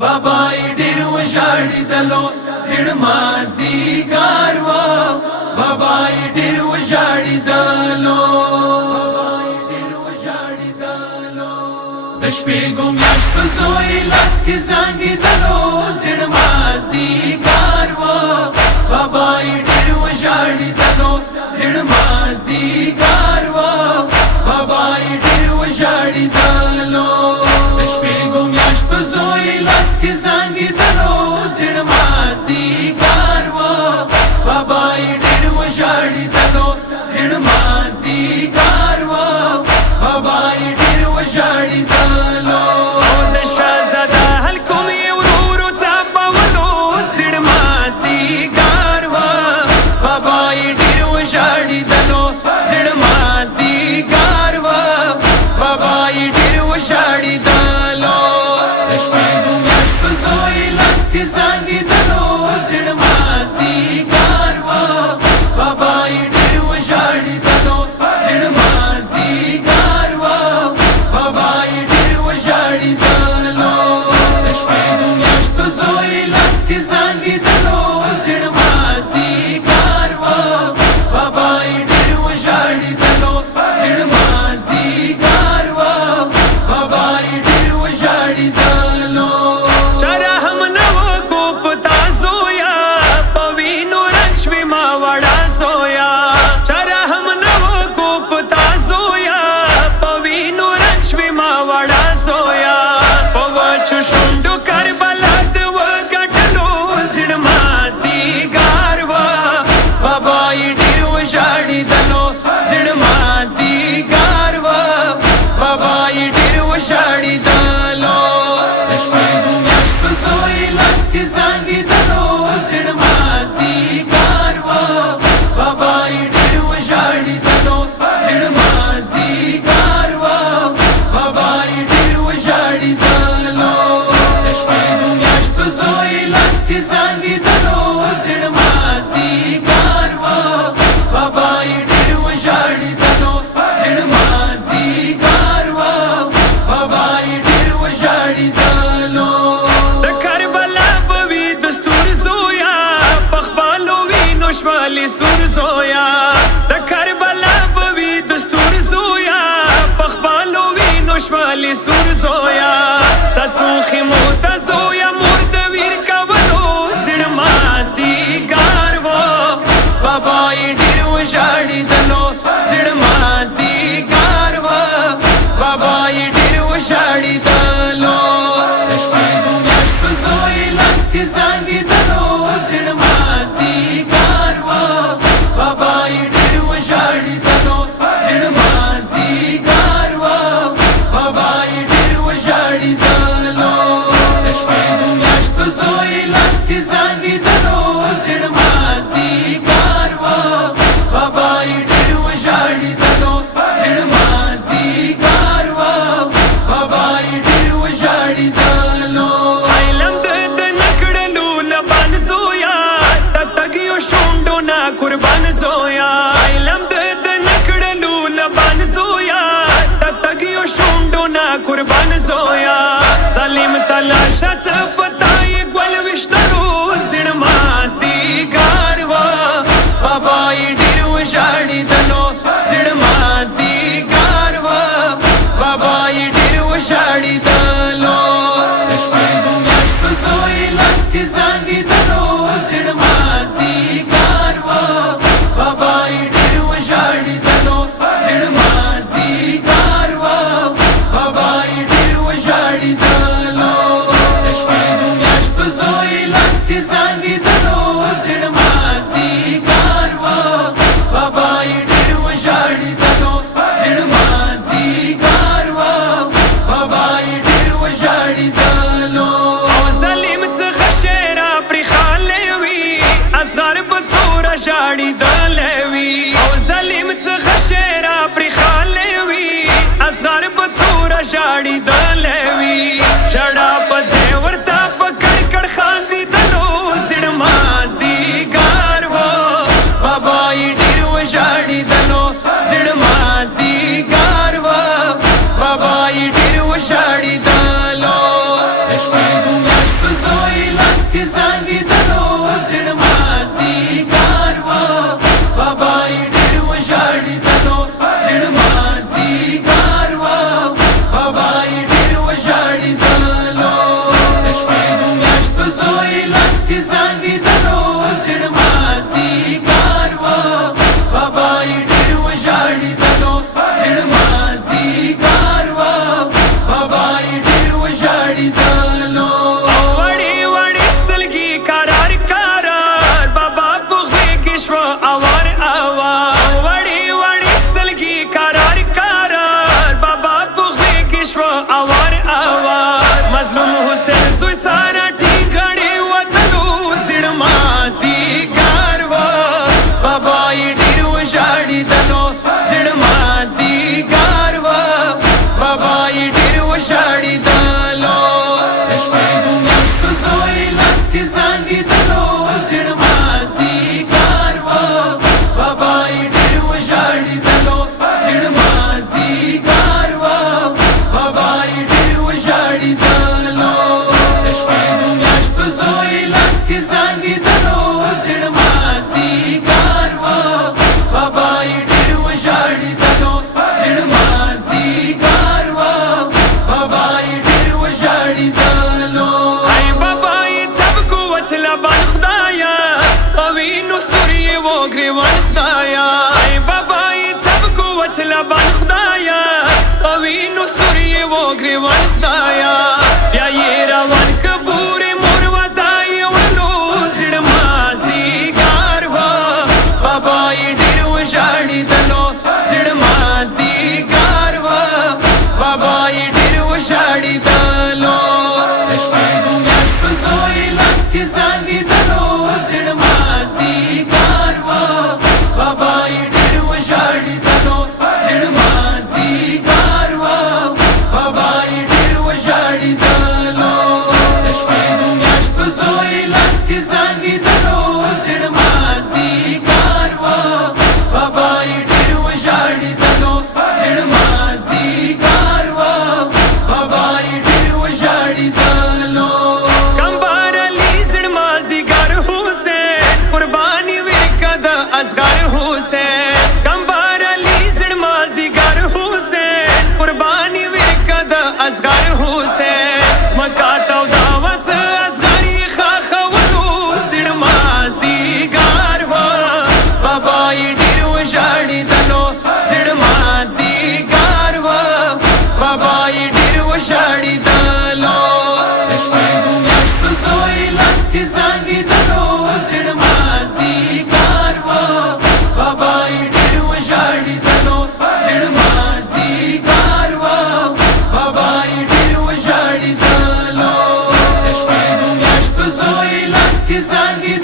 बाबाई ढेर वशाड़ी दलो सिड़ माजदी कारवा बाबाई ढेर वशाड़ी दलो दशपे गुम्याश तो सोई लस के सांगी दलो सिड़ माजदी कारवा बाबाई ढेर वशाड़ी दलो सिड़ माजदी कारवा बाबाई ढेर वशाड़ी दलो दशपे गुम्याश तो सोई लस के सांगी दलो सिड़ माजदी कारवा बाबाई ढेर वशाड़ी दलो सिड़ माजदी कारवा बाबाई ढेर वशाड़ी दलो शहजादा हलकुम यूरू चापवलो सिड़ माजदी कारवा बाबाई ढेर वशाड़ी दलो सिड़ माजदी कारवा बाबाई ढेर वशाड़ी दलो दशपे गुम्याश तो सोई लस के सांगी दलो सिड़ माजदी कारवा बाबाई ढेर वशाड़ी दलो सिड़ माजदी कारवा बाबाई ढेर वशाड़ी दलो दशपे गुम्याश तो सोई लस के सांगी दलो सिड़ माजदी कारवा बाबाई ढेर वशाड़ी दलो सिड़ माजदी कारवा बाबाई ढेर वशाड़ी दलो चरा हम नवो कुपता सोया पवीनो रंचवी मावड़ा सोया चरा हम नवो कुपता सोया पवीनो रंचवी मावड़ा सोया पवचु शुंडु करबला दव कटलो सिड़ माजदी कारवा बाबाई ढेर वशाड़ी दलो सिड़ माजदी कारवा बाबाई ढेर वशाड़ी दलो दशपे गुम्याश तो सोई लस के सांगी दलो सिड़ माजदी कारवा बाबाई ढेर वशाड़ी दलो सिड़ माजदी कारवा बाबाई ढेर वशाड़ी दलो दशपे गुम्याश तो सोई लस के सांगी दलो सिड़ माजदी कारवा बाबाई ढेर वशाड़ी दलो सिड़ माजदी कारवा बाबाई ढेर वशाड़ी दलो करबला बवी दस्तूर सोया पखबालो वी नोशवाली सुर सोया करबला बवी दस्तूर सोया पखबालो वी नोशवाली सुर सोया सत्सुखी मोता सोया मुर्दवीर कवलो सिड़ माजदी कारवा बाबाई ढेर वशाड़ी दलो सिड़ माजदी कारवा बाबाई ढेर वशाड़ी दलो दशपे गुम्याश तो सोई लस के सांगी दलो सिड़ माजदी कारवा बाबाई ढेर वशाड़ी दलो सिड़ माजदी कारवा बाबाई ढेर वशाड़ी दलो दशपे गुम्याश तो सोई लस के सांगी दलो सिड़ माजदी कारवा बाबाई ढेर वशाड़ी दलो सिड़ माजदी कारवा बाबाई ढेर वशाड़ी दलो आइलम दद नकड़लू लबान सोया ततगियो शोंडो ना कुर्बान सोया आइलम दद नकड़लू लबान सोया ततगियो शोंडो ना कुर्बान सोया सलीम तलाशा सपताई ग्वल विश्तरो सिड़ माजदी कारवा बाबाई ढेर वशाड़ी दलो सिड़ माजदी कारवा बाबाई ढेर वशाड़ी दलो दशपे गुम्याश तो सोई लस के सांगी दलो सिड़ माजदी कारवा बाबाई ढेर वशाड़ी दलो सिड़ माजदी कारवा बाबाई ढेर वशाड़ी दलो दशपे गुम्याश तो सोई लस के सांगी दलो सिड़ माजदी कारवा बाबाई ढेर वशाड़ी दलो सिड़ माजदी कारवा बाबाई ढेर वशाड़ी दलो सलीम खशेरा फ्रिखालेवी असगर बसूरा शाड़ी दलेवी सलीम खशेरा फ्रिखालेवी असगर बसूरा शाड़ी दलेवी وشاړي دلو د شپې د میاشتو زوی لاس کې زانګي دلو زړه مازدیګر و بابا یې ډېر وشاړي دلو زړه مازدیګر و بابا یې ډېر وشاړي دلو ای بابا یې سبکو وچلا بان خدایا او وینو سوري و ګریوان خدایا ای بابا یې سبکو وچلا بان خدایا او وینو سوري و ګریوان خدایا بیا یې روان کبور مور ودای ولو زړه مازدیګر و بابا یې ډېر وشاړي دلو زړه مازدیګر و بابا یې ډېر وشاړي دلو د شپې د میاشتو زوی لاس کې زانګي دلو زړه مازدیګر و بابا یې ډېر وشاړي دلو زړه مازدیګر و بابا یې ډېر وشاړي دلو د شپې د میاشتو زوی لاس کې زانګي دلو زړه مازدیګر و بابا یې ډېر وشاړي دلو زړه مازدیګر و بابا یې ډېر وشاړي دلو کمبار علی زړه مازدیګر حسین قرباني ورکړه د اصغر حسین کمبار علی زړه مازدیګر حسین قرباني ورکړه د اصغر حسین سمکا تو داوت اصغر یې خاخولو زړه مازدیګر و بابا یې ډېر وشاړي دلو زړه مازدیګر و بابا یې ډېر وشاړي دلو د شپې د میاشتو زوی لاس کې زانګي دلو زړه مازدیګر و بابا یې ډېر وشاړي دلو زړه مازدیګر و بابا یې ډېر وشاړي دلو د شپې د میاشتو زوی لاس کې زانګي